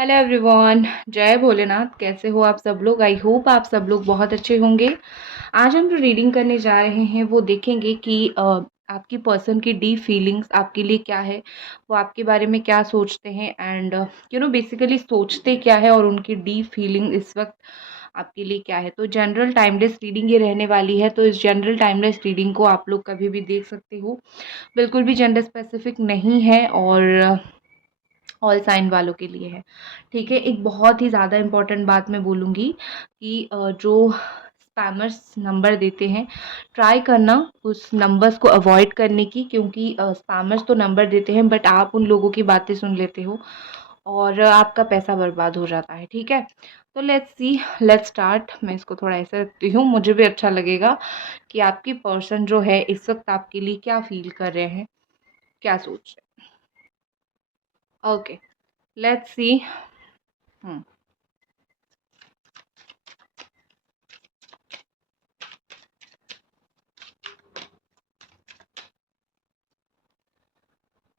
Hello everyone, जय भोलेनाथ। कैसे हो आप सब लोग? आई होप आप सब लोग बहुत अच्छे होंगे। आज हम जो रीडिंग करने जा रहे हैं वो देखेंगे कि आपकी पर्सन की डीप फीलिंग्स आपके लिए क्या है, वो आपके बारे में क्या सोचते हैं एंड बेसिकली सोचते क्या है और उनकी डीप फीलिंग इस वक्त आपके लिए क्या है। तो जनरल टाइमलेस रीडिंग ये रहने वाली है, तो इस जनरल टाइमलेस रीडिंग को आप लोग कभी भी देख सकते हो। बिल्कुल भी जेंडर स्पेसिफिक नहीं है और ऑल साइन वालों के लिए है। ठीक है, एक बहुत ही ज़्यादा इम्पोर्टेंट बात मैं बोलूँगी कि जो स्पैमर्स नंबर देते हैं, ट्राई करना उस नंबर्स को अवॉइड करने की, क्योंकि स्पैमर्स तो नंबर देते हैं बट आप उन लोगों की बातें सुन लेते हो और आपका पैसा बर्बाद हो जाता है। ठीक है, तो लेट्स सी, लेट्स स्टार्ट। मैं इसको थोड़ा ऐसे रखती हूँ, मुझे भी अच्छा लगेगा कि आपकी पर्सन जो है इस वक्त आपके लिए क्या फील कर रहे हैं, क्या सोच रहे हैं। Okay, let's see.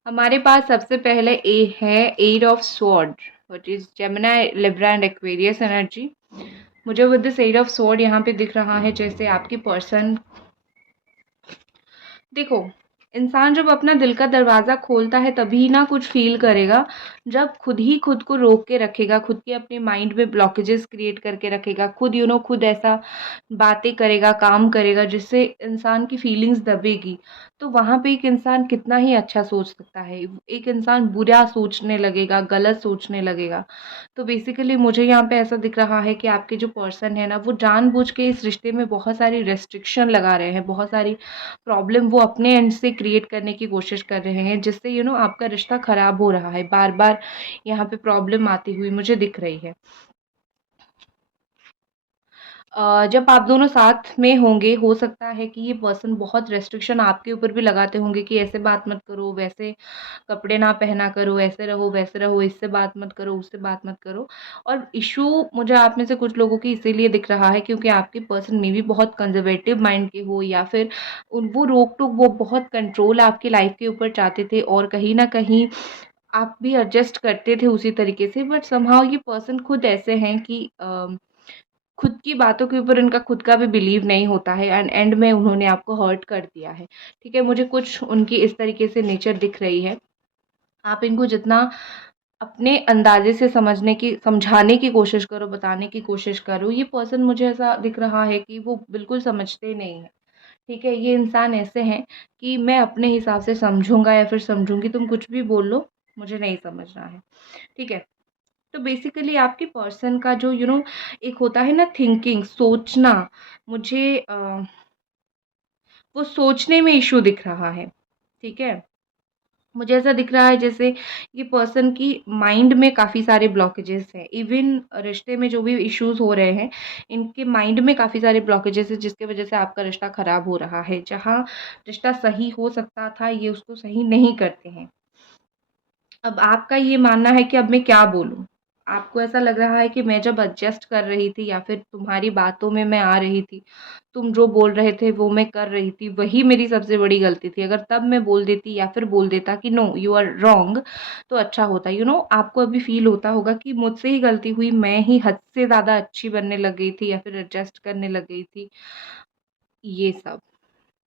हमारे पास सबसे पहले ए है, eight of sword, which is Gemini, Libra and Aquarius energy. मुझे with this eight of sword यहाँ पे दिख रहा है जैसे आपकी पर्सन, देखो, इंसान जब अपना दिल का दरवाज़ा खोलता है तभी ना कुछ फ़ील करेगा, जब खुद ही खुद को रोक के रखेगा, खुद के अपने माइंड में ब्लॉकेजेस क्रिएट करके रखेगा, खुद खुद ऐसा बातें करेगा, काम करेगा जिससे इंसान की फीलिंग्स दबेगी। तो वहाँ पे एक इंसान कितना ही अच्छा सोच सकता है। एक इंसान बुरा सोचने लगेगा, गलत सोचने लगेगा। तो बेसिकली मुझे यहाँ पे ऐसा दिख रहा है कि आपके जो पर्सन है ना, वो जानबूझ के इस रिश्ते में बहुत सारी रेस्ट्रिक्शन लगा रहे हैं, बहुत सारी प्रॉब्लम वो अपने एंड से क्रिएट करने की कोशिश कर रहे हैं, जिससे आपका रिश्ता खराब हो रहा है। बार बार यहाँ पे प्रॉब्लम आती हुई मुझे दिख रही है। जब आप दोनों साथ में होंगे, हो सकता है कि ये पर्सन बहुत रेस्ट्रिक्शन आपके ऊपर भी लगाते होंगे कि ऐसे बात मत करो, वैसे कपड़े ना पहना करो, ऐसे रहो, वैसे रहो, इससे बात मत करो, उससे बात मत करो। और इशू मुझे आप में से कुछ लोगों की इसीलिए दिख रहा है क्योंकि आपके पर्सन में भी बहुत कंजर्वेटिव माइंड के हो, या फिर वो रोक टोक, वो बहुत कंट्रोल आपकी लाइफ के ऊपर चाहते थे और कहीं ना कहीं आप भी एडजस्ट करते थे उसी तरीके से। बट समहाउ ये पर्सन खुद ऐसे हैं कि खुद की बातों के ऊपर उनका खुद का भी बिलीव नहीं होता है एंड एंड में उन्होंने आपको हर्ट कर दिया है। ठीक है, मुझे कुछ उनकी इस तरीके से नेचर दिख रही है। आप इनको जितना अपने अंदाजे से समझाने की कोशिश करो, बताने की कोशिश करो, ये पर्सन मुझे ऐसा दिख रहा है कि वो बिल्कुल समझते नहीं है। ठीक है, ये इंसान ऐसे हैं कि मैं अपने हिसाब से समझूंगा या फिर समझूंगी, तुम कुछ भी बोल लो, मुझे नहीं समझना है। ठीक है, तो बेसिकली आपके पर्सन का जो एक होता है ना, थिंकिंग, सोचना, मुझे वो सोचने में इशू दिख रहा है। ठीक है, मुझे ऐसा दिख रहा है जैसे ये पर्सन की माइंड में काफ़ी सारे ब्लॉकेजेस हैं। इवन रिश्ते में जो भी इश्यूज हो रहे हैं, इनके माइंड में काफ़ी सारे ब्लॉकेजेस हैं जिसकी वजह से आपका रिश्ता खराब हो रहा है। जहाँ रिश्ता सही हो सकता था, ये उसको सही नहीं करते हैं। अब आपका ये मानना है कि अब मैं क्या बोलूँ? आपको ऐसा लग रहा है कि मैं जब एडजस्ट कर रही थी या फिर तुम्हारी बातों में मैं आ रही थी, तुम जो बोल रहे थे वो मैं कर रही थी, वही मेरी सबसे बड़ी गलती थी। अगर तब मैं बोल देती या फिर बोल देता कि नो यू आर रॉन्ग, तो अच्छा होता। आपको अभी फ़ील होता होगा कि मुझसे ही गलती हुई, मैं ही हद से ज़्यादा अच्छी बनने लग गई थी या फिर एडजस्ट करने लग गई थी। ये सब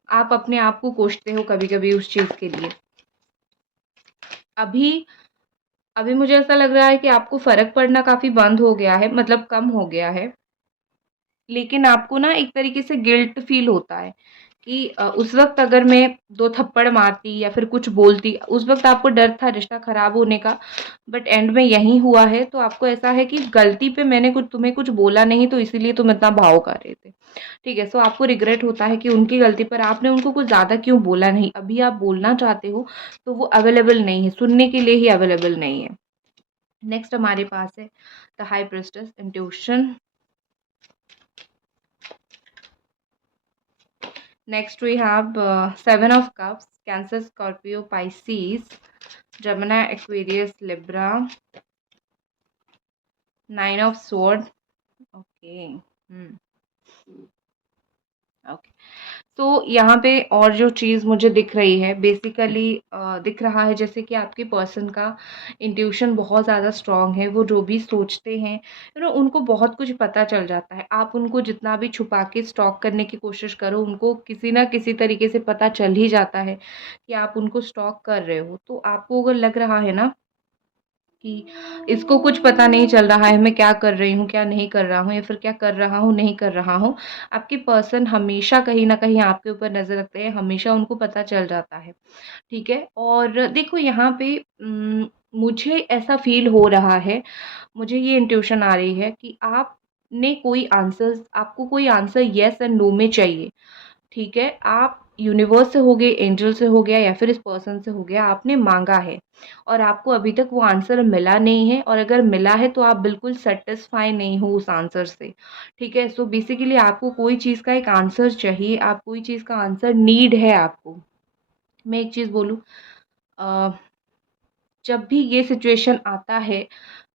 आप अपने आप को कोसते हो कभी-कभी उस चीज़ के लिए। अभी अभी मुझे ऐसा लग रहा है कि आपको फ़र्क पड़ना काफ़ी बंद हो गया है, मतलब कम हो गया है। लेकिन आपको ना एक तरीके से गिल्ट फ़ील होता है कि उस वक़्त अगर मैं 2 थप्पड़ मारती या फिर कुछ बोलती, उस वक़्त आपको डर था रिश्ता ख़राब होने का, बट एंड में यही हुआ है। तो आपको ऐसा है कि गलती पे मैंने कुछ तुम्हें कुछ बोला नहीं, तो इसीलिए तुम इतना भाव कर रहे थे। ठीक है, सो आपको रिग्रेट होता है कि उनकी गलती पर आपने उनको कुछ ज़्यादा क्यों बोला नहीं। अभी आप बोलना चाहते हो, तो वो अवेलेबल नहीं है, सुनने के लिए ही अवेलेबल नहीं है। नेक्स्ट हमारे पास है the high priestess, intuition. Next we have seven of cups, Cancer, Scorpio, Pisces, Gemini, Aquarius, Libra, nine of sword. Okay, okay, तो यहाँ पे और जो चीज़ मुझे दिख रही है बेसिकली दिख रहा है जैसे कि आपके पर्सन का इंट्यूशन बहुत ज़्यादा स्ट्रॉन्ग है। वो जो भी सोचते हैं उनको बहुत कुछ पता चल जाता है। आप उनको जितना भी छुपा के स्टॉक करने की कोशिश करो, उनको किसी न किसी तरीके से पता चल ही जाता है कि आप उनको स्टॉक कर रहे हो। तो आपको अगर लग रहा है ना कि इसको कुछ पता नहीं चल रहा है, मैं क्या कर रही हूँ, क्या नहीं कर रहा हूँ या फिर क्या कर रहा हूँ, नहीं कर रहा हूँ। आपके पर्सन हमेशा कहीं न कहीं आपके ऊपर नज़र रखते हैं, हमेशा उनको पता चल जाता है, ठीक है? और देखो यहाँ पे मुझे ऐसा फ़ील हो रहा है, मुझे ये इंट्यूशन आ रही है कि आपको कोई आंसर येस एंड नो में चाहिए। ठीक है, आप यूनिवर्स से हो गए, एंजल से हो गया या फिर इस पर्सन से हो गया, आपने माँगा है और आपको अभी तक वो आंसर मिला नहीं है और अगर मिला है तो आप बिल्कुल सैटिस्फाई नहीं हो उस आंसर से, ठीक है? सो बेसिकली आपको कोई चीज़ का एक आंसर चाहिए, आप कोई चीज़ का आंसर नीड है आपको। मैं एक चीज़ बोलूँ अ, जब भी ये सिचुएशन आता है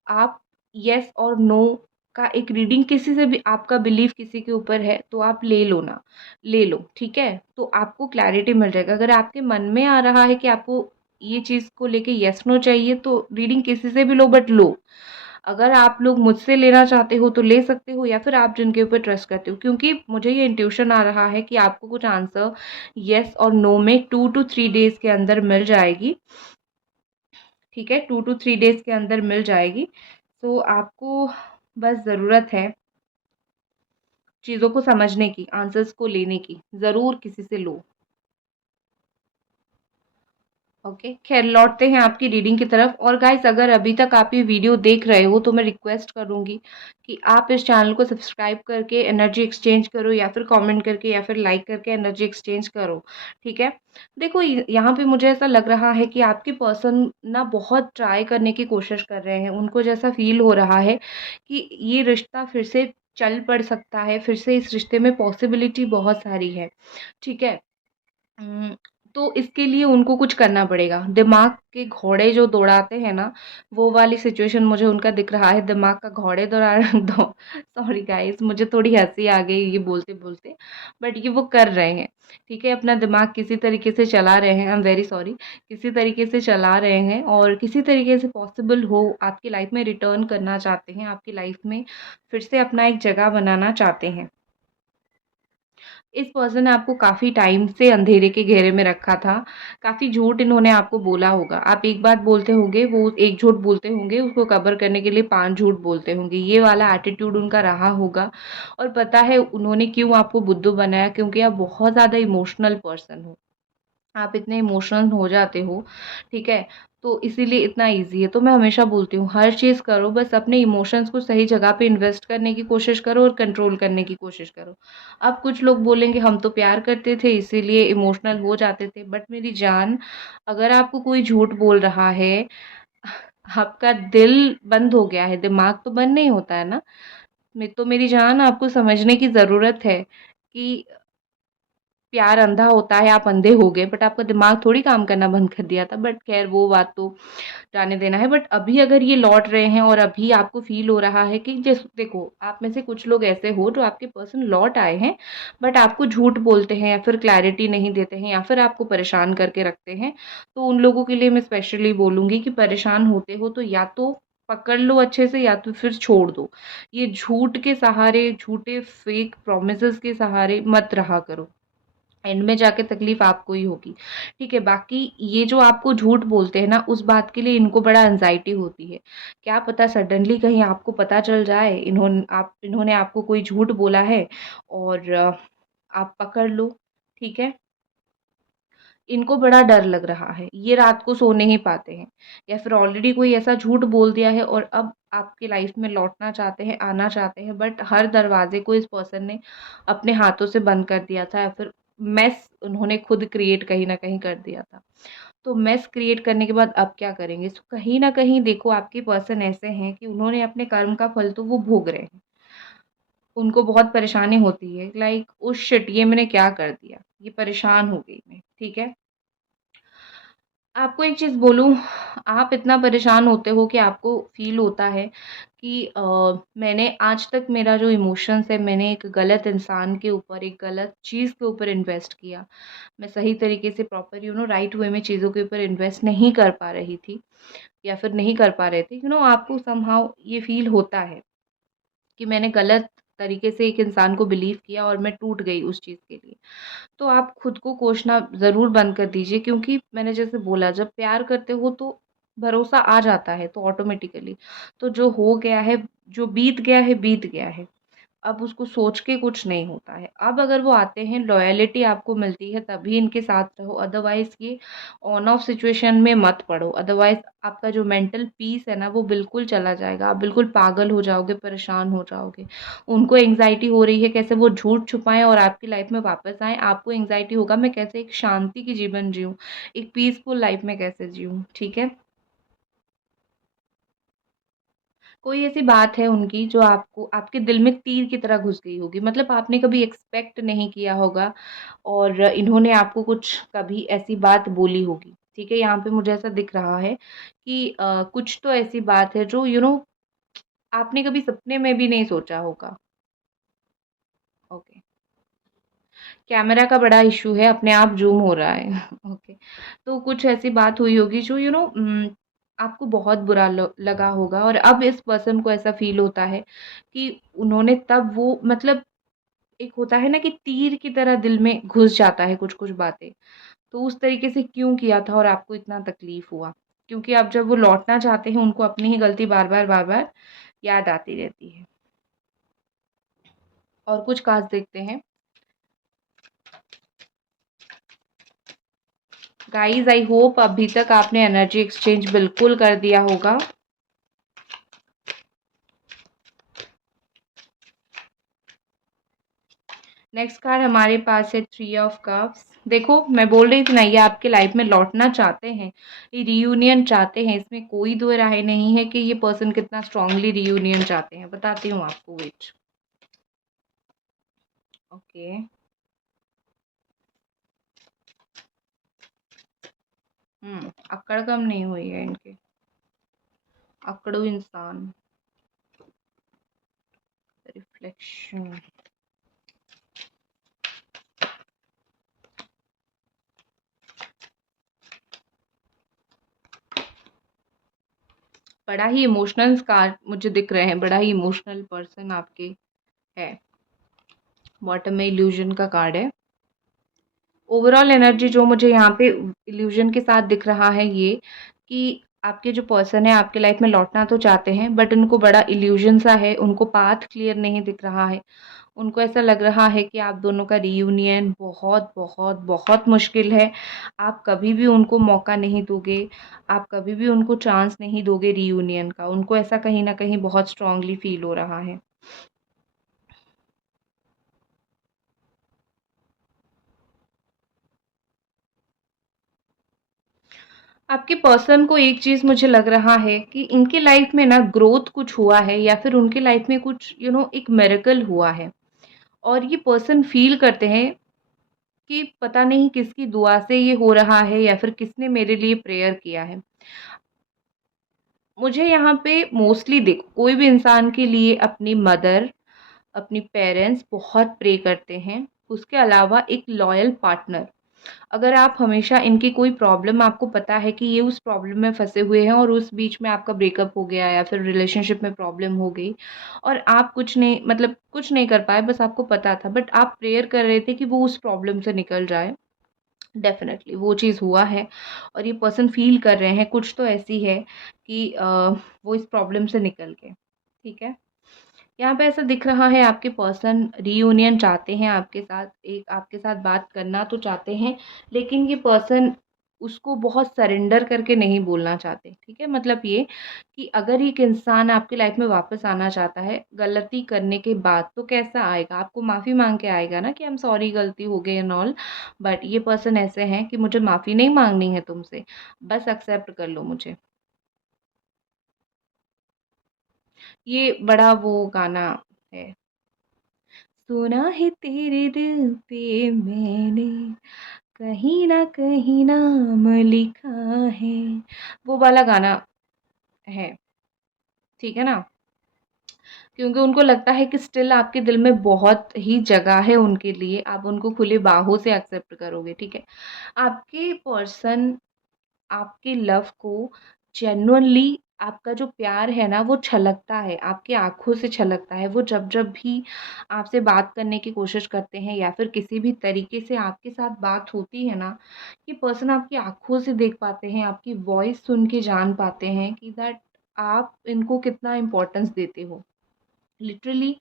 आप येस और नो का एक रीडिंग किसी से भी आपका बिलीव किसी के ऊपर है तो आप ले लो ना, ले लो, ठीक है? तो आपको क्लैरिटी मिल जाएगा। अगर आपके मन में आ रहा है कि आपको ये चीज़ को लेके येस नो चाहिए तो रीडिंग किसी से भी लो बट लो। अगर आप लोग मुझसे लेना चाहते हो तो ले सकते हो या फिर आप जिनके ऊपर ट्रस्ट करते हो क्योंकि मुझे ये इंट्यूशन आ रहा है कि आपको कुछ आंसर येस और नो में 2 टू 3 डेज़ के अंदर मिल जाएगी। ठीक है, 2 टू 3 डेज़ के अंदर मिल जाएगी। तो आपको बस ज़रूरत है चीज़ों को समझने की, आंसर्स को लेने की, ज़रूर किसी से लो। ओके, ख़ैर लौटते हैं आपकी रीडिंग की तरफ और गाइज़ अगर अभी तक आप ये वीडियो देख रहे हो तो मैं रिक्वेस्ट करूँगी कि आप इस चैनल को सब्सक्राइब करके एनर्जी एक्सचेंज करो या फिर कमेंट करके या फिर लाइक करके एनर्जी एक्सचेंज करो, ठीक है? देखो यहाँ पे मुझे ऐसा लग रहा है कि आपके पर्सन ना बहुत ट्राई करने की कोशिश कर रहे हैं। उनको जैसा फ़ील हो रहा है कि ये रिश्ता फिर से चल पड़ सकता है, फिर से इस रिश्ते में पॉसिबिलिटी बहुत सारी है, ठीक है? उम, तो इसके लिए उनको कुछ करना पड़ेगा। दिमाग के घोड़े जो दौड़ाते हैं ना, वो वाली सिचुएशन मुझे उनका दिख रहा है। दिमाग का घोड़े दौड़ा दौ सॉरी गाइज़ मुझे थोड़ी हँसी आ गई ये बोलते-बोलते, बट ये वो कर रहे हैं, ठीक है? अपना दिमाग किसी तरीके से चला रहे हैं, आई एम वेरी सॉरी किसी तरीके से चला रहे हैं और किसी तरीके से पॉसिबल हो आपकी लाइफ़ में रिटर्न करना चाहते हैं, आपकी लाइफ़ में फिर से अपना एक जगह बनाना चाहते हैं। इस पर्सन ने आपको काफ़ी टाइम से अंधेरे के घेरे में रखा था। काफ़ी झूठ इन्होंने आपको बोला होगा। आप एक बात बोलते होंगे, वो एक झूठ बोलते होंगे, उसको कवर करने के लिए 5 झूठ बोलते होंगे। ये वाला एटीट्यूड उनका रहा होगा और पता है उन्होंने क्यों आपको बुद्धू बनाया क्योंकि आप बहुत ज़्यादा इमोशनल पर्सन हो। आप इतने इमोशनल हो जाते हो, ठीक है? तो इसीलिए इतना ईज़ी है। तो मैं हमेशा बोलती हूँ हर चीज़ करो बस अपने इमोशंस को सही जगह पे इन्वेस्ट करने की कोशिश करो और कंट्रोल करने की कोशिश करो। अब कुछ लोग बोलेंगे हम तो प्यार करते थे इसीलिए इमोशनल हो जाते थे। बट मेरी जान अगर आपको कोई झूठ बोल रहा है, आपका दिल बंद हो गया है, दिमाग तो बंद नहीं होता है ना? मेरी जान आपको समझने की ज़रूरत है कि प्यार अंधा होता है, आप अंधे हो गए बट आपका दिमाग थोड़ी काम करना बंद कर दिया था। बट ख़ैर वो बात तो जाने देना है। बट अभी अगर ये लौट रहे हैं और अभी आपको फ़ील हो रहा है कि देखो, आप में से कुछ लोग ऐसे हो जो आपके पर्सन लौट आए हैं, बट आपको झूठ बोलते हैं या फिर क्लैरिटी नहीं देते हैं या फिर आपको परेशान करके रखते हैं। तो उन लोगों के लिए मैं स्पेशली बोलूँगी कि परेशान होते हो तो या तो पकड़ लो अच्छे से या तो फिर छोड़ दो। ये झूठ के सहारे, झूठे फ़ेक प्रॉमिसेस के सहारे मत रहा करो। एंड में जाके तकलीफ आपको ही होगी, ठीक है? बाकी ये जो आपको झूठ बोलते हैं ना, उस बात के लिए इनको बड़ा एंग्ज़ायटी होती है। क्या पता सडनली कहीं आपको पता चल जाए इन्होंने आपको कोई झूठ बोला है और आप पकड़ लो, ठीक है? इनको बड़ा डर लग रहा है, ये रात को सो नहीं पाते हैं या फिर ऑलरेडी कोई ऐसा झूठ बोल दिया है और अब आपकी लाइफ़ में लौटना चाहते हैं, आना चाहते हैं बट हर दरवाज़े को इस पर्सन ने अपने हाथों से बंद कर दिया था या फिर मेस उन्होंने खुद क्रिएट कहीं न कहीं कर दिया था। तो मेस क्रिएट करने के बाद अब क्या करेंगे? सो कहीं न कहीं देखो आपके पर्सन ऐसे हैं कि उन्होंने अपने कर्म का फल तो वो भोग रहे हैं। उनको बहुत परेशानी होती है लाइक ओह शिट! ये मैंने क्या कर दिया? ये परेशान हो गई मैं, ठीक है? आपको एक चीज़ बोलूँ, आप इतना परेशान होते हो कि आपको फ़ील होता है कि मैंने आज तक मेरा जो इमोशंस है, मैंने एक गलत इंसान के ऊपर, एक गलत चीज़ के ऊपर इन्वेस्ट किया। मैं सही तरीके से प्रॉपर राइट वे में चीज़ों के ऊपर इन्वेस्ट नहीं कर पा रही थी या फिर नहीं कर पा रहे थे। आपको समहाउ ये फ़ील होता है कि मैंने गलत तरीके से एक इंसान को बिलीव किया और मैं टूट गई उस चीज़ के लिए। तो आप खुद को कोसना ज़रूर बंद कर दीजिए, क्योंकि मैंने जैसे बोला, जब प्यार करते हो तो भरोसा आ जाता है तो ऑटोमेटिकली। तो जो हो गया है, जो बीत गया है, बीत गया है। अब उसको सोच के कुछ नहीं होता है। अब अगर वो आते हैं, लॉयल्टी आपको मिलती है, तभी इनके साथ रहो, अदरवाइज़ ये ऑन ऑफ सिचुएशन में मत पड़ो। अदरवाइज़ आपका जो मेंटल पीस है ना, वो बिल्कुल चला जाएगा। आप बिल्कुल पागल हो जाओगे, परेशान हो जाओगे। उनको एंग्ज़ायटी हो रही है कैसे वो झूठ छुपाएँ और आपकी लाइफ़ में वापस आएँ। आपको एंग्ज़ायटी होगा मैं कैसे एक शांति की जीवन जिऊँ, एक पीसफुल लाइफ़ में कैसे जिऊँ, ठीक है? कोई ऐसी बात है उनकी जो आपको आपके दिल में तीर की तरह घुस गई होगी, मतलब आपने कभी एक्सपेक्ट नहीं किया होगा और इन्होंने आपको कुछ कभी ऐसी बात बोली होगी, ठीक है? यहाँ पे मुझे ऐसा दिख रहा है कि कुछ तो ऐसी बात है जो आपने कभी सपने में भी नहीं सोचा होगा। ओके। कैमरा का बड़ा इश्यू है, अपने आप ज़ूम हो रहा है। ओके। तो कुछ ऐसी बात हुई होगी जो आपको बहुत बुरा ल लगा होगा और अब इस पर्सन को ऐसा फ़ील होता है कि उन्होंने तब वो मतलब एक होता है ना कि तीर की तरह दिल में घुस जाता है कुछ-कुछ बातें। तो उस तरीके से क्यों किया था और आपको इतना तकलीफ़ हुआ? क्योंकि अब जब वो लौटना चाहते हैं, उनको अपनी ही गलती बार-बार, बार-बार याद आती रहती है। और कुछ कार्ड्स देखते हैं। गाइज़ आई होप अभी तक आपने एनर्जी एक्सचेंज बिल्कुल कर दिया होगा। नेक्स्ट कार्ड हमारे पास है थ्री ऑफ कप्स। देखो, मैं बोल रही थी ना, ये आपके लाइफ में लौटना चाहते हैं, ये रियूनियन चाहते हैं, इसमें कोई दो राय नहीं है कि ये पर्सन कितना स्ट्रांगली रियूनियन चाहते हैं। बताती हूँ आपको, वेट। ओके। अक्कड़ कम नहीं हुई है इनके। अकड़ू इंसान। रिफ्लेक्शन। बड़ा ही इमोशनल कार्ड मुझे दिख रहे हैं, बड़ा ही इमोशनल पर्सन आपके है। बॉटम में इल्यूजन का कार्ड है। ओवरऑल एनर्जी जो मुझे यहाँ पे इल्यूजन के साथ दिख रहा है ये, कि आपके जो पर्सन है आपके लाइफ में लौटना तो चाहते हैं, बट उनको बड़ा इल्यूजन सा है, उनको पाथ क्लियर नहीं दिख रहा है। उनको ऐसा लग रहा है कि आप दोनों का रियूनियन बहुत बहुत बहुत मुश्किल है। आप कभी भी उनको मौका नहीं दोगे, आप कभी भी उनको चांस नहीं दोगे रियूनियन का। उनको ऐसा कहीं न कहीं बहुत स्ट्रांगली फ़ील हो रहा है। आपके पर्सन को एक चीज़ मुझे लग रहा है कि इनकी लाइफ में ना ग्रोथ कुछ हुआ है या फिर उनकी लाइफ में कुछ एक मिरेकल हुआ है और ये पर्सन फ़ील करते हैं कि पता नहीं किसकी दुआ से ये हो रहा है या फिर किसने मेरे लिए प्रेयर किया है। मुझे यहाँ पे मोस्टली देखो, कोई भी इंसान के लिए अपनी मदर, अपनी पेरेंट्स बहुत प्रे करते हैं। उसके अलावा एक लॉयल पार्टनर, अगर आप हमेशा इनकी कोई प्रॉब्लम आपको पता है कि ये उस प्रॉब्लम में फँसे हुए हैं और उस बीच में आपका ब्रेकअप हो गया या फिर रिलेशनशिप में प्रॉब्लम हो गई और आप कुछ नहीं, मतलब कुछ नहीं कर पाए, बस आपको पता था, बट आप प्रेयर कर रहे थे कि वो उस प्रॉब्लम से निकल जाए। डेफ़िनेटली वो चीज़ हुआ है और ये पर्सन फ़ील कर रहे हैं, कुछ तो ऐसी है कि वो इस प्रॉब्लम से निकल के, ठीक है? यहाँ पे ऐसा दिख रहा है आपके पर्सन रियूनियन चाहते हैं आपके साथ, एक आपके साथ बात करना तो चाहते हैं, लेकिन ये पर्सन उसको बहुत सरेंडर करके नहीं बोलना चाहते, ठीक है? मतलब ये कि अगर एक इंसान आपकी लाइफ में वापस आना चाहता है, गलती करने के बाद तो कैसा आएगा? आपको माफ़ी माँग के आएगा ना कि आई एम सॉरी, गलती हो गई एंड ऑल। बट ये पर्सन ऐसे हैं कि मुझे माफ़ी नहीं माँगनी है तुमसे, बस एक्सेप्ट कर लो मुझे। ये बड़ा वो गाना है, सुना है तेरे दिल पे मैंने कहीं ना कहीं नाम लिखा है, वो वाला गाना है, ठीक है ना? क्योंकि उनको लगता है कि स्टिल आपके दिल में बहुत ही जगह है उनके लिए, आप उनको खुली बाहों से एक्सेप्ट करोगे, ठीक है? आपके पर्सन आपके लव को जेन्युइनली, आपका जो प्यार है ना वो छलकता है, आपकी आँखों से छलकता है। वो जब-जब भी आपसे बात करने की कोशिश करते हैं या फिर किसी भी तरीके से आपके साथ बात होती है ना, ये पर्सन आपकी आँखों से देख पाते हैं, आपकी वॉइस सुन के जान पाते हैं कि दैट आप इनको कितना इम्पोर्टेंस देते हो। लिटरली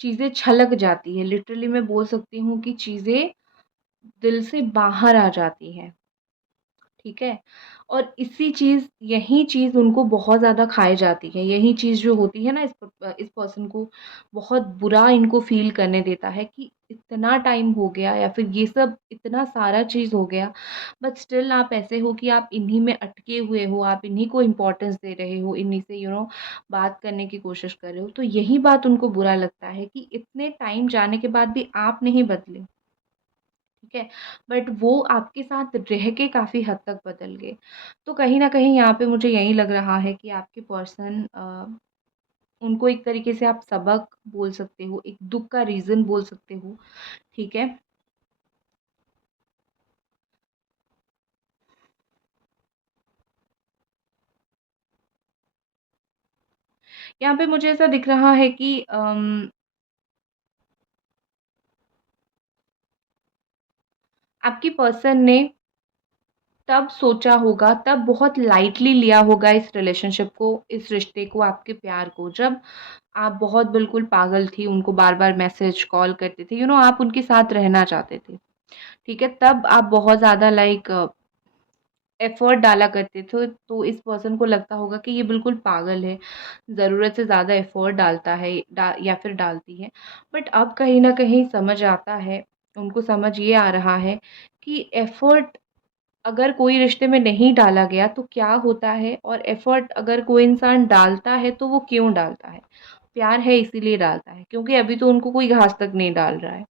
चीज़ें छलक जाती है, लिटरली मैं बोल सकती हूँ कि चीज़ें दिल से बाहर आ जाती हैं। ठीक है? और यही चीज़ उनको बहुत ज़्यादा खाए जाती है। यही चीज़ जो होती है ना इस पर्सन को बहुत बुरा इनको फ़ील करने देता है कि इतना टाइम हो गया या फिर ये सब इतना सारा चीज़ हो गया, बट स्टिल आप ऐसे हो कि आप इन्हीं में अटके हुए हो, आप इन्हीं को इम्पोर्टेंस दे रहे हो, इन्हीं से बात करने की कोशिश कर रहे हो। तो यही बात उनको बुरा लगता है कि इतने टाइम जाने के बाद भी आप नहीं बदले। ठीक है? बट वो आपके साथ रह के काफ़ी हद तक बदल गए। तो कहीं न कहीं यहाँ पे मुझे यही लग रहा है कि आपके पर्सन उनको एक तरीके से आप सबक बोल सकते हो, एक दुःख का रीज़न बोल सकते हो, ठीक है? यहाँ पे मुझे ऐसा दिख रहा है कि आपकी पर्सन ने तब सोचा होगा, तब बहुत लाइटली लिया होगा इस रिलेशनशिप को, इस रिश्ते को, आपके प्यार को, जब आप बहुत बिल्कुल पागल थी, उनको बार-बार मैसेज, कॉल करते थे, आप उनके साथ रहना चाहते थे, ठीक है? तब आप बहुत ज़्यादा एफ़र्ट डाला करते थे, तो इस पर्सन को लगता होगा कि ये बिल्कुल पागल है, ज़रूरत से ज़्यादा एफ़र्ट डालता है या फिर डालती है। बट अब कहीं न कहीं समझ आता है, उनको समझ ये आ रहा है कि एफ़र्ट अगर कोई रिश्ते में नहीं डाला गया तो क्या होता है, और एफ़र्ट अगर कोई इंसान डालता है तो वो क्यों डालता है। प्यार है इसीलिए डालता है, क्योंकि अभी तो उनको कोई घास तक नहीं डाल रहा है।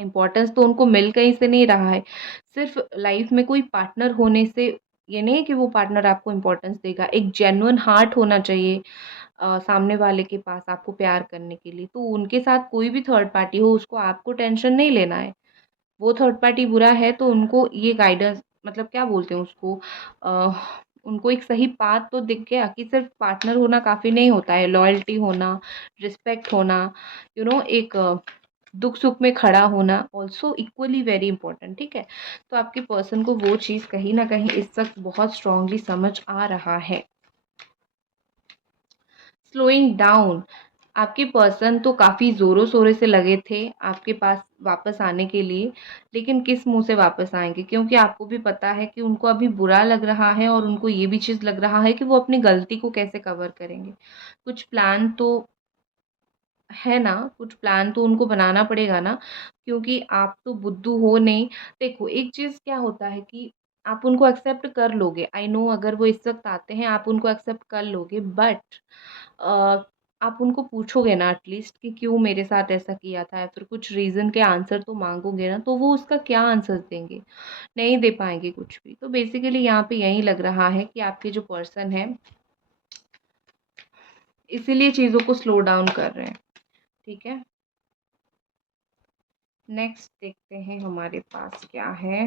इम्पोर्टेंस तो उनको मिल कहीं से नहीं रहा है। सिर्फ़ लाइफ़ में कोई पार्टनर होने से ये नहीं है कि वो पार्टनर आपको इम्पोर्टेंस देगा। एक जेन्युइन हार्ट होना चाहिए सामने वाले के पास आपको प्यार करने के लिए। तो उनके साथ कोई भी थर्ड पार्टी हो, उसको आपको टेंशन नहीं लेना है। वो थर्ड पार्टी बुरा है तो उनको ये गाइडेंस, मतलब क्या बोलते हैं उसको, अ, उनको एक सही पाथ तो दिख गया कि सिर्फ पार्टनर होना काफ़ी नहीं होता है, लॉयल्टी होना, रिस्पेक्ट होना, एक दुख सुख में खड़ा होना ऑल्सो इक्वली वेरी इंपॉर्टेंट, ठीक है? तो आपके पर्सन को वो चीज़ कहीं ना कहीं इस वक्त बहुत स्ट्रांगली समझ आ रहा है। स्लोइंग डाउन, आपके पर्सन तो काफ़ी ज़ोरों शोरों से लगे थे आपके पास वापस आने के लिए, लेकिन किस मुँह से वापस आएँगे? क्योंकि आपको भी पता है कि उनको अभी बुरा लग रहा है और उनको ये भी चीज़ लग रहा है कि वो अपनी गलती को कैसे कवर करेंगे। कुछ प्लान तो है ना, कुछ प्लान तो उनको बनाना पड़ेगा ना, क्योंकि आप तो बुद्धू हो नहीं। देखो, एक चीज़ क्या होता है कि आप उनको एक्सेप्ट कर लोगे। आई नो अगर वो इस वक़्त आते हैं, आप उनको एक्सेप्ट कर लोगे, बट अ, आप उनको पूछोगे ना एटलीस्ट कि क्यों मेरे साथ ऐसा किया था, या फिर कुछ रीज़न के आंसर तो माँगोगे ना, तो वो उसका क्या आंसर देंगे? नहीं दे पाएँगे कुछ भी। तो बेसिकली यहाँ पे यही लग रहा है कि आपके जो पर्सन है, इसीलिए चीज़ों को स्लो डाउन कर रहे हैं, ठीक है? नेक्स्ट देखते हैं हमारे पास क्या है।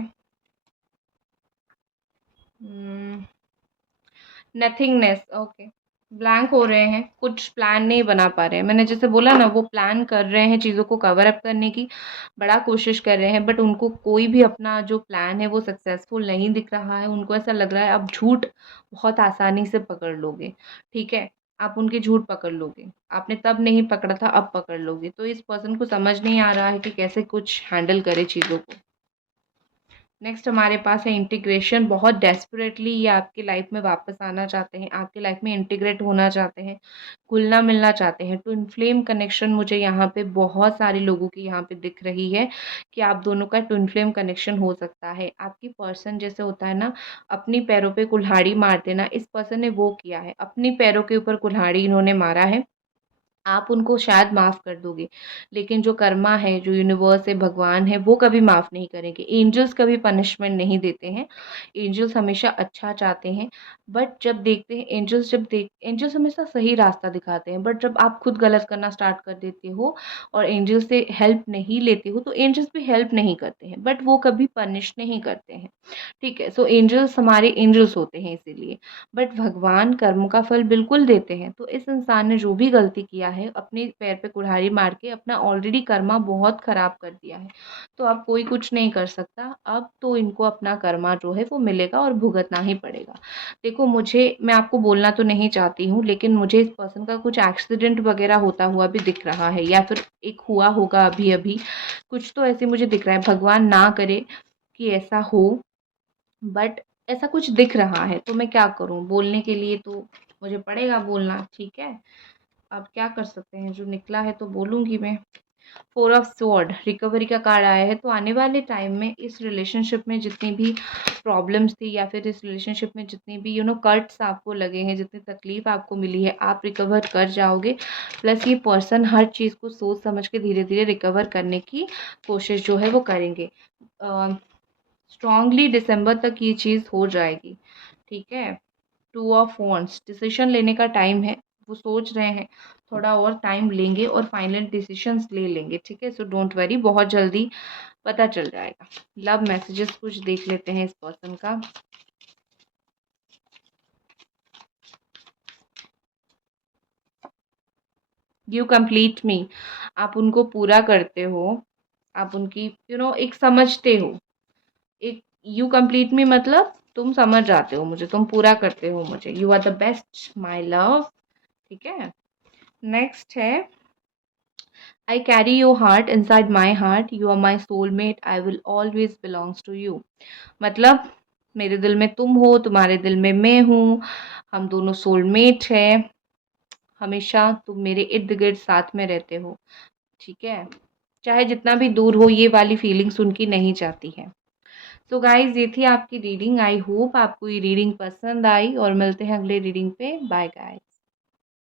Nothingness, okay. ब्लैंक हो रहे हैं, कुछ प्लान नहीं बना पा रहे हैं। मैंने जैसे बोला ना, वो प्लान कर रहे हैं चीज़ों को कवर अप करने की, बड़ा कोशिश कर रहे हैं, बट उनको कोई भी अपना जो प्लान है वो सक्सेसफुल नहीं दिख रहा है। उनको ऐसा लग रहा है अब झूठ बहुत आसानी से पकड़ लोगे, ठीक है? आप उनके झूठ पकड़ लोगे। आपने तब नहीं पकड़ा था, अब पकड़ लोगे। तो इस पर्सन को समझ नहीं आ रहा है कि कैसे कुछ हैंडल करे चीज़ों को। नेक्स्ट हमारे पास है इंटीग्रेशन। बहुत डेस्परेटली ये आपकी लाइफ में वापस आना चाहते हैं, आपकी लाइफ में इंटीग्रेट होना चाहते हैं, घुलना मिलना चाहते हैं। ट्विन फ्लेम कनेक्शन मुझे यहाँ पे बहुत सारे लोगों की यहाँ पे दिख रही है कि आप दोनों का ट्विन फ्लेम कनेक्शन हो सकता है। आपकी पर्सन जैसे होता है ना, अपनी पैरों पे कुल्हाड़ी मार देना, इस पर्सन ने वो किया है, अपनी पैरों के ऊपर कुल्हाड़ी इन्होंने मारा है। आप उनको शायद माफ़ कर दोगे, लेकिन जो कर्मा है, जो यूनिवर्स है, भगवान है, वो कभी माफ़ नहीं करेंगे। एंजल्स कभी पनिशमेंट नहीं देते हैं। एंजल्स हमेशा अच्छा चाहते हैं, बट जब देखते हैं एंजल्स हमेशा सही रास्ता दिखाते हैं, बट जब आप खुद गलत करना स्टार्ट कर देते हो और एंजल्स से हेल्प नहीं लेते हो, तो एंजल्स भी हेल्प नहीं करते हैं, बट वो कभी पनिश नहीं करते हैं। ठीक है? सो एंजल्स हमारे एंजल्स होते हैं इसीलिए। बट भगवान कर्म का फल बिल्कुल देते हैं। तो इस इंसान ने जो भी गलती किया है, अपने पैर पे कुल्हाड़ी मार के अपना ऑलरेडी कर्मा बहुत खराब कर दिया है। तो अब कोई कुछ नहीं कर सकता। अब तो इनको अपना कर्मा जो है वो मिलेगा और भुगतना ही पड़ेगा। देखो, मैं आपको बोलना तो नहीं चाहती हूँ, लेकिन मुझे इस पर्सन का कुछ एक्सीडेंट वगैरह होता हुआ भी दिख रहा है, या फिर एक हुआ होगा अभी-अभी। कुछ तो ऐसे मुझे दिख रहा है, भगवान ना करे कि ऐसा हो, बट ऐसा कुछ दिख रहा है। तो मैं क्या करूँ? बोलने के लिए तो मुझे पड़ेगा बोलना, ठीक है? अब क्या कर सकते हैं, जो निकला है तो बोलूँगी मैं। 4 ऑफ स्वॉर्ड रिकवरी का कार्ड आया है, तो आने वाले टाइम में इस रिलेशनशिप में जितनी भी प्रॉब्लम्स थी, या फिर इस रिलेशनशिप में जितनी भी कट्स आपको लगे हैं, जितनी तकलीफ़ आपको मिली है, आप रिकवर कर जाओगे। प्लस ये पर्सन हर चीज़ को सोच समझ के धीरे-धीरे रिकवर करने की कोशिश जो है वो करेंगे। स्ट्रॉन्गली दिसंबर तक ये चीज़ हो जाएगी, ठीक है? 2 ऑफ वॉन्ड्स डिसीजन लेने का टाइम है। वो सोच रहे हैं, थोड़ा और टाइम लेंगे और फाइनल डिसीजंस ले लेंगे, ठीक है? सो डोंट वरी, बहुत जल्दी पता चल जाएगा। लव मैसेजेस कुछ देख लेते हैं इस पर्सन का। यू कंप्लीट मी, आप उनको पूरा करते हो। आप उनकी एक समझते हो। एक यू कंप्लीट मी मतलब तुम समझ जाते हो मुझे, तुम पूरा करते हो मुझे। You are the best my love, ठीक है? नेक्स्ट है, I carry your heart inside my heart, you are my soulmate, I will always belongs to you. मतलब मेरे दिल में तुम हो, तुम्हारे दिल में मैं हूँ, हम दोनों सोलमेट हैं, हमेशा तुम मेरे इर्द गिर्द साथ में रहते हो, ठीक है? चाहे जितना भी दूर हो, ये वाली फीलिंग्स उनकी नहीं चाहती है। तो गाइज, ये थी आपकी रीडिंग। आई होप आपको ये रीडिंग पसंद आई, और मिलते हैं अगले रीडिंग पे। Bye guys.